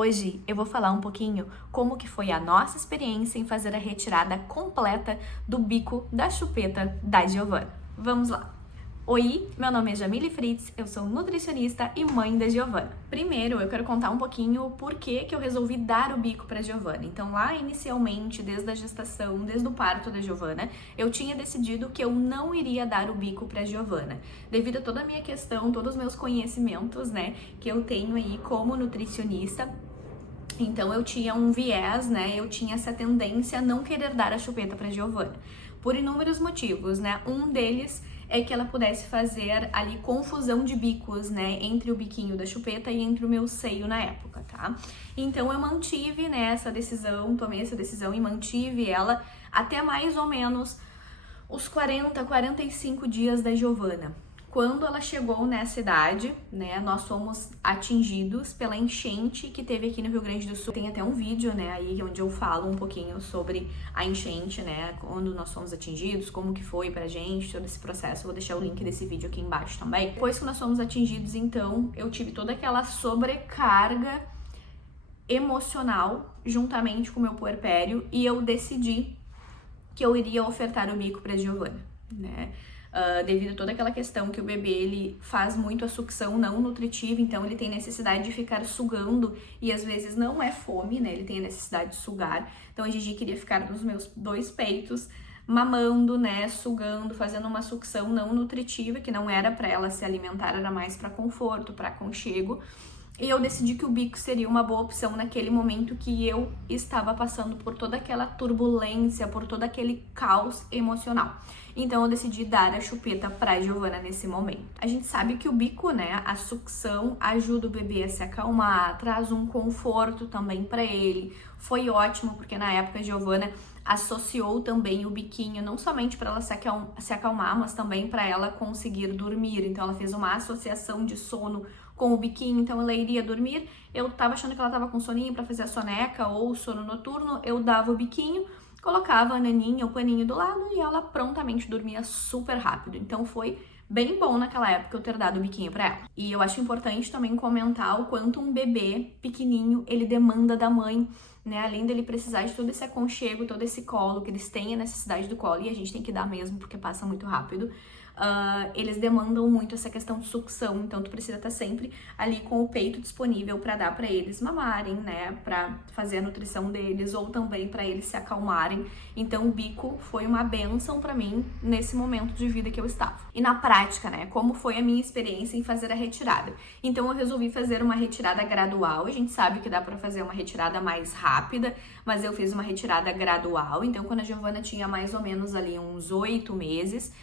Hoje eu vou falar um pouquinho como que foi a nossa experiência em fazer a retirada completa do bico da chupeta da Giovana. Vamos lá! Oi, meu nome é Jamile Fritz, eu sou nutricionista e mãe da Giovana. Primeiro, eu quero contar um pouquinho o porquê que eu resolvi dar o bico para Giovana. Então, lá inicialmente, desde a gestação, desde o parto da Giovana, eu tinha decidido que eu não iria dar o bico para Giovana, devido a toda a minha questão, todos os meus conhecimentos, né, que eu tenho aí como nutricionista. Então, eu tinha um viés, né, eu tinha essa tendência a não querer dar a chupeta para Giovana, por inúmeros motivos, né, um deles é que ela pudesse fazer ali confusão de bicos, né, entre o biquinho da chupeta e entre o meu seio na época, tá? Então eu mantive, né, essa decisão, tomei essa decisão e mantive ela até mais ou menos os 45 dias da Giovana. Quando ela chegou nessa idade, né, nós fomos atingidos pela enchente que teve aqui no Rio Grande do Sul. Tem até um vídeo, né, aí onde eu falo um pouquinho sobre a enchente, né, quando nós fomos atingidos, como que foi pra gente, todo esse processo. Eu vou deixar o link desse vídeo aqui embaixo também. Depois que nós fomos atingidos, então, eu tive toda aquela sobrecarga emocional juntamente com o meu puerpério e eu decidi que eu iria ofertar o bico pra Giovana, né? Devido a toda aquela questão que o bebê ele faz muito a sucção não nutritiva, então ele tem necessidade de ficar sugando e às vezes não é fome, né? Ele tem a necessidade de sugar. Então a Gigi queria ficar nos meus dois peitos, mamando, né? Sugando, fazendo uma sucção não nutritiva, que não era para ela se alimentar, era mais para conforto, para aconchego. E eu decidi que o bico seria uma boa opção naquele momento que eu estava passando por toda aquela turbulência, por todo aquele caos emocional. Então eu decidi dar a chupeta pra Giovana nesse momento. A gente sabe que o bico, né, a sucção ajuda o bebê a se acalmar, traz um conforto também pra ele. Foi ótimo porque na época a Giovana associou também o biquinho, não somente para ela se acalmar, mas também para ela conseguir dormir. Então ela fez uma associação de sono com o biquinho, então ela iria dormir. Eu tava achando que ela tava com soninho para fazer a soneca ou sono noturno, eu dava o biquinho, colocava a naninha, o paninho do lado e ela prontamente dormia super rápido. Então foi bem bom naquela época eu ter dado o biquinho pra ela. E eu acho importante também comentar o quanto um bebê pequenininho, ele demanda da mãe, né? Além dele precisar de todo esse aconchego, todo esse colo, que eles têm a necessidade do colo e a gente tem que dar mesmo porque passa muito rápido. Eles demandam muito essa questão de sucção, então tu precisa estar sempre ali com o peito disponível para dar para eles mamarem, né, para fazer a nutrição deles ou também para eles se acalmarem. Então o bico foi uma bênção para mim nesse momento de vida que eu estava. E na prática, né, como foi a minha experiência em fazer a retirada? Então eu resolvi fazer uma retirada gradual. A gente sabe que dá para fazer uma retirada mais rápida, mas eu fiz uma retirada gradual. Então quando a Giovana tinha mais ou menos ali uns 8 meses,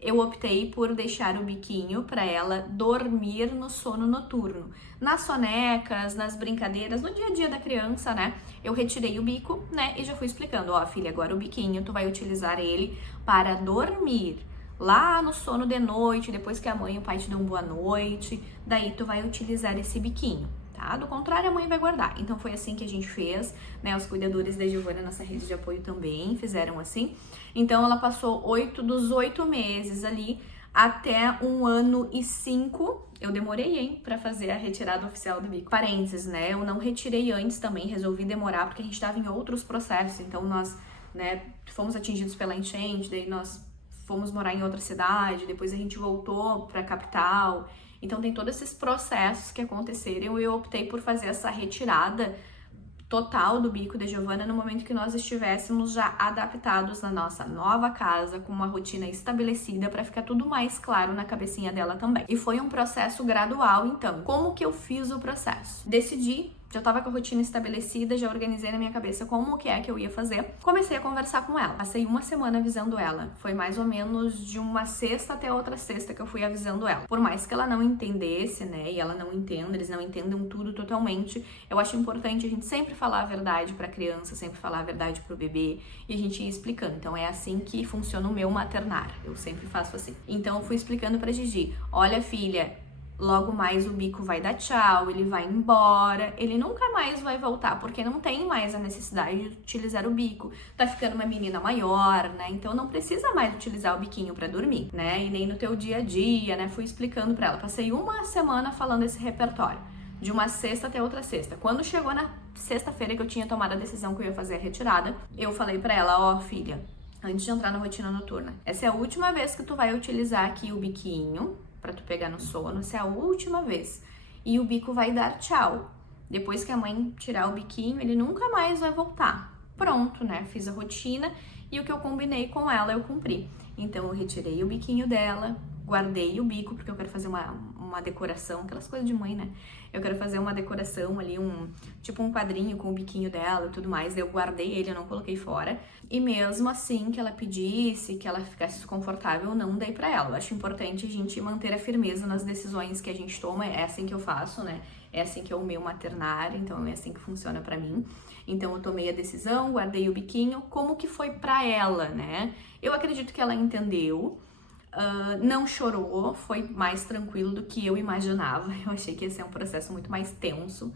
eu optei por deixar o biquinho para ela dormir no sono noturno. Nas sonecas, nas brincadeiras, no dia a dia da criança, né? Eu retirei o bico, né? E já fui explicando, ó, filha, agora o biquinho, tu vai utilizar ele para dormir. Lá no sono de noite, depois que a mãe e o pai te dão boa noite, daí tu vai utilizar esse biquinho. Tá? Do contrário, a mãe vai guardar. Então foi assim que a gente fez, né? Os cuidadores da Giovana, nossa rede de apoio também fizeram assim. Então ela passou dos 8 meses ali até 1 ano e 5. Eu demorei, hein, pra fazer a retirada oficial do bico. Parênteses, né? Eu não retirei antes também, resolvi demorar porque a gente tava em outros processos. Então nós, né, fomos atingidos pela enchente, daí nós fomos morar em outra cidade, depois a gente voltou pra capital. Então tem todos esses processos que aconteceram e eu optei por fazer essa retirada total do bico da Giovana no momento que nós estivéssemos já adaptados na nossa nova casa, com uma rotina estabelecida para ficar tudo mais claro na cabecinha dela também. E foi um processo gradual, então. Como que eu fiz o processo? Decidi, já tava com a rotina estabelecida, já organizei na minha cabeça como que é que eu ia fazer. Comecei a conversar com ela. Passei 1 semana avisando ela. Foi mais ou menos de uma sexta até outra sexta que eu fui avisando ela. Por mais que ela não entendesse, né, e ela não entenda, eles não entendam tudo totalmente, eu acho importante a gente sempre falar a verdade pra criança, sempre falar a verdade pro bebê e a gente ir explicando. Então é assim que funciona o meu maternar. Eu sempre faço assim. Então eu fui explicando pra Gigi, olha filha, logo mais o bico vai dar tchau, ele vai embora, ele nunca mais vai voltar, porque não tem mais a necessidade de utilizar o bico. Tá ficando uma menina maior, né? Então não precisa mais utilizar o biquinho pra dormir, né? E nem no teu dia a dia, né? Fui explicando pra ela. Passei 1 semana falando esse repertório. de uma sexta até outra sexta. Quando chegou na sexta-feira que eu tinha tomado a decisão que eu ia fazer a retirada, eu falei pra ela, ó, filha, antes de entrar na rotina noturna, essa é a última vez que tu vai utilizar aqui o biquinho pra tu pegar no sono, essa é a última vez. E o bico vai dar tchau. Depois que a mãe tirar o biquinho, ele nunca mais vai voltar. Pronto, né? Fiz a rotina e o que eu combinei com ela eu cumpri. Então eu retirei o biquinho dela, guardei o bico, porque eu quero fazer uma decoração, aquelas coisas de mãe, né? Eu quero fazer uma decoração ali, tipo um quadrinho com o biquinho dela e tudo mais. Eu guardei ele, eu não coloquei fora. E mesmo assim que ela pedisse, que ela ficasse desconfortável, eu não dei pra ela. Eu acho importante a gente manter a firmeza nas decisões que a gente toma. É assim que eu faço, né? É assim que é o meu maternário, então é assim que funciona pra mim. Então eu tomei a decisão, guardei o biquinho. Como que foi pra ela, né? Eu acredito que ela entendeu. Não chorou, foi mais tranquilo do que eu imaginava. Eu achei que ia ser um processo muito mais tenso,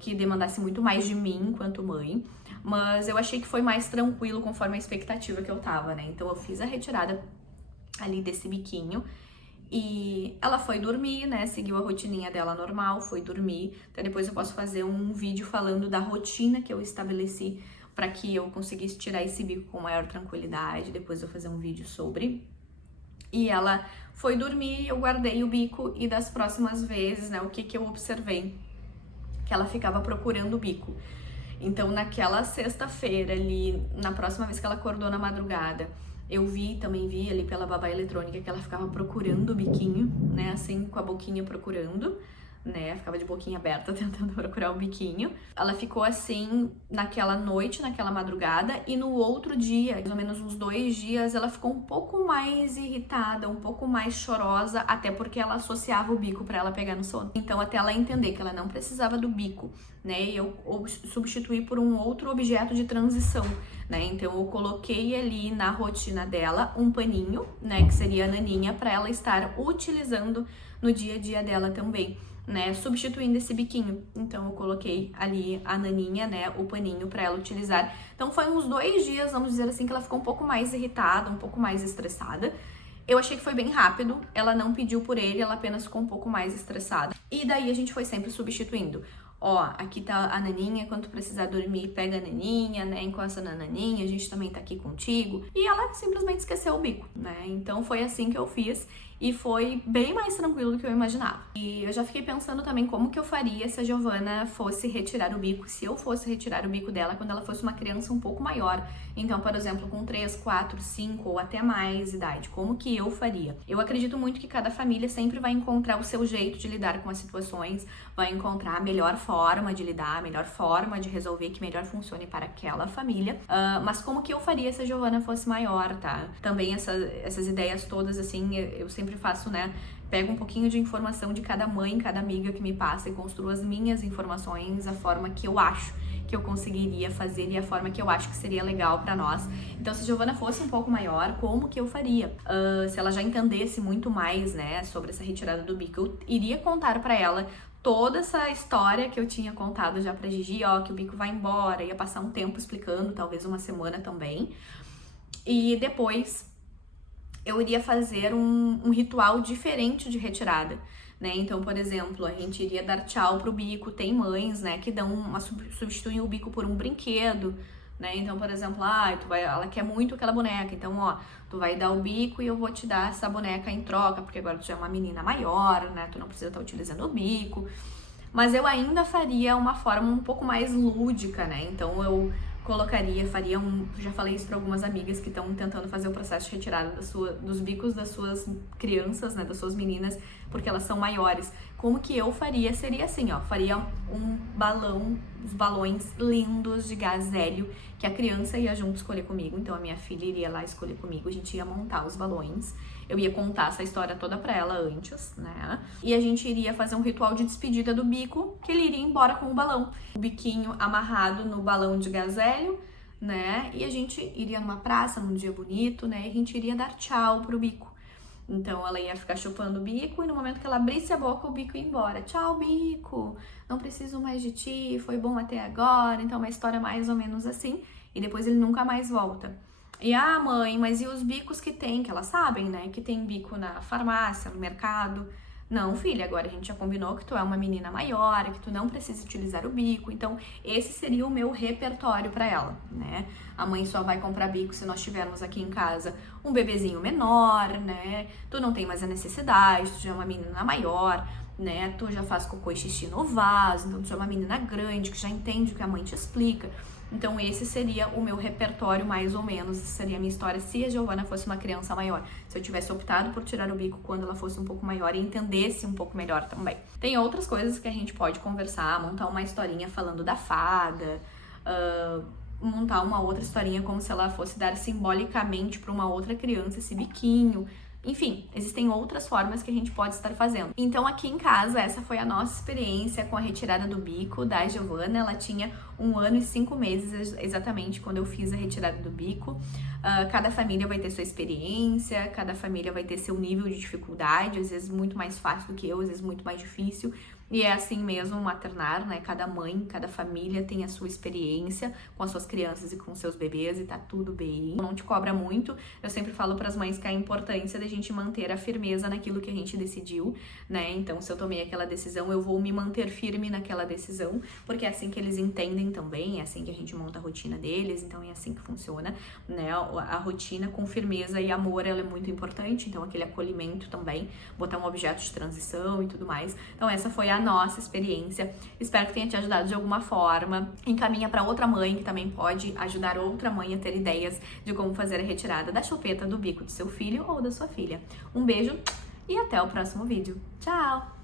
que demandasse muito mais de mim enquanto mãe, mas eu achei que foi mais tranquilo conforme a expectativa que eu tava, né? Então eu fiz a retirada ali desse biquinho e ela foi dormir, né? Seguiu a rotininha dela normal, foi dormir. Então depois eu posso fazer um vídeo falando da rotina que eu estabeleci para que eu conseguisse tirar esse bico com maior tranquilidade. Depois eu vou fazer um vídeo sobre. E ela foi dormir, eu guardei o bico e das próximas vezes, né, o que eu observei? Que ela ficava procurando o bico. Então, naquela sexta-feira ali, na próxima vez que ela acordou na madrugada, eu também vi ali pela babá eletrônica que ela ficava procurando o biquinho, né, assim, com a boquinha procurando, né, ficava de boquinha aberta tentando procurar o biquinho. Ela ficou assim naquela noite, naquela madrugada, e no outro dia, mais ou menos uns 2 dias, ela ficou um pouco mais irritada, um pouco mais chorosa, até porque ela associava o bico pra ela pegar no sono. Então, até ela entender que ela não precisava do bico, né, e eu substituí por um outro objeto de transição, né, então eu coloquei ali na rotina dela um paninho, né, que seria a naninha, pra ela estar utilizando no dia a dia dela também, né, substituindo esse biquinho. Então eu coloquei ali a naninha, né, o paninho pra ela utilizar. Então foi uns 2 dias, vamos dizer assim, que ela ficou um pouco mais irritada, um pouco mais estressada. Eu achei que foi bem rápido, ela não pediu por ele, ela apenas ficou um pouco mais estressada. E daí a gente foi sempre substituindo. Ó, aqui tá a naninha, quando tu precisar dormir, pega a naninha, né, encosta na naninha, a gente também tá aqui contigo. E ela simplesmente esqueceu o bico, né, então foi assim que eu fiz. E foi bem mais tranquilo do que eu imaginava. E eu já fiquei pensando também como que eu faria se a Giovana fosse retirar o bico, se eu fosse retirar o bico dela quando ela fosse uma criança um pouco maior. Então, por exemplo, com 3, 4, 5 ou até mais idade, como que eu faria? Eu acredito muito que cada família sempre vai encontrar o seu jeito de lidar com as situações, vai encontrar a melhor forma de lidar, a melhor forma de resolver que melhor funcione para aquela família. Mas como que eu faria se a Giovana fosse maior, tá? Também essas ideias todas, assim, eu sempre faço, né? Pego um pouquinho de informação de cada mãe, cada amiga que me passa e construo as minhas informações, a forma que eu acho que eu conseguiria fazer e a forma que eu acho que seria legal pra nós. Então, se a Giovana fosse um pouco maior, como que eu faria? Se ela já entendesse muito mais, né, sobre essa retirada do bico, eu iria contar pra ela toda essa história que eu tinha contado já pra Gigi, ó, que o bico vai embora, ia passar um tempo explicando, talvez uma semana também. E depois eu iria fazer um ritual diferente de retirada, né? Então, por exemplo, a gente iria dar tchau pro bico. Tem mães, né, que substituem o bico por um brinquedo, né? Então, por exemplo, ela quer muito aquela boneca, então, ó, tu vai dar o bico e eu vou te dar essa boneca em troca, porque agora tu já é uma menina maior, né? Tu não precisa estar utilizando o bico. Mas eu ainda faria uma forma um pouco mais lúdica, né? Então eu já falei isso para algumas amigas que estão tentando fazer o processo de retirada dos bicos das suas crianças, né, das suas meninas, porque elas são maiores. Como que eu faria? Seria assim, ó, faria os balões lindos de gás hélio, que a criança ia junto escolher comigo, então a minha filha iria lá escolher comigo, a gente ia montar os balões, eu ia contar essa história toda pra ela antes, né, e a gente iria fazer um ritual de despedida do bico, que ele iria embora com o balão, o biquinho amarrado no balão de gás hélio, né, e a gente iria numa praça, num dia bonito, né, e a gente iria dar tchau pro bico. Então ela ia ficar chupando o bico e no momento que ela abrisse a boca, o bico ia embora. Tchau, bico, não preciso mais de ti, foi bom até agora. Então uma história mais ou menos assim. E depois ele nunca mais volta. E mãe, mas e os bicos que tem? Que elas sabem, né? Que tem bico na farmácia, no mercado, Não, filha, agora a gente já combinou que tu é uma menina maior, que tu não precisa utilizar o bico. Então, esse seria o meu repertório para ela, né? A mãe só vai comprar bico se nós tivermos aqui em casa um bebezinho menor, né? Tu não tem mais a necessidade, tu já é uma menina maior, né? Tu já faz cocô e xixi no vaso, então tu já é uma menina grande, que já entende o que a mãe te explica. Então esse seria o meu repertório mais ou menos, essa seria a minha história se a Giovana fosse uma criança maior. Se eu tivesse optado por tirar o bico quando ela fosse um pouco maior e entendesse um pouco melhor também. Tem outras coisas que a gente pode conversar, montar uma historinha falando da fada, montar uma outra historinha como se ela fosse dar simbolicamente para uma outra criança esse biquinho. Enfim, existem outras formas que a gente pode estar fazendo. Então aqui em casa, essa foi a nossa experiência com a retirada do bico da Giovana. Ela tinha 1 ano e 5 meses exatamente quando eu fiz a retirada do bico. Cada família vai ter sua experiência, cada família vai ter seu nível de dificuldade, às vezes muito mais fácil do que eu, às vezes muito mais difícil. E é assim mesmo maternar, né? Cada mãe, cada família tem a sua experiência com as suas crianças e com seus bebês e tá tudo bem. Não te cobra muito. Eu sempre falo para as mães que a importância da gente manter a firmeza naquilo que a gente decidiu, né? Então, se eu tomei aquela decisão, eu vou me manter firme naquela decisão, porque é assim que eles entendem também, é assim que a gente monta a rotina deles, então é assim que funciona, né? A rotina com firmeza e amor, ela é muito importante, então aquele acolhimento também, botar um objeto de transição e tudo mais. Então, essa foi a nossa experiência. Espero que tenha te ajudado de alguma forma. Encaminha para outra mãe que também pode ajudar outra mãe a ter ideias de como fazer a retirada da chupeta do bico do seu filho ou da sua filha. Um beijo e até o próximo vídeo. Tchau!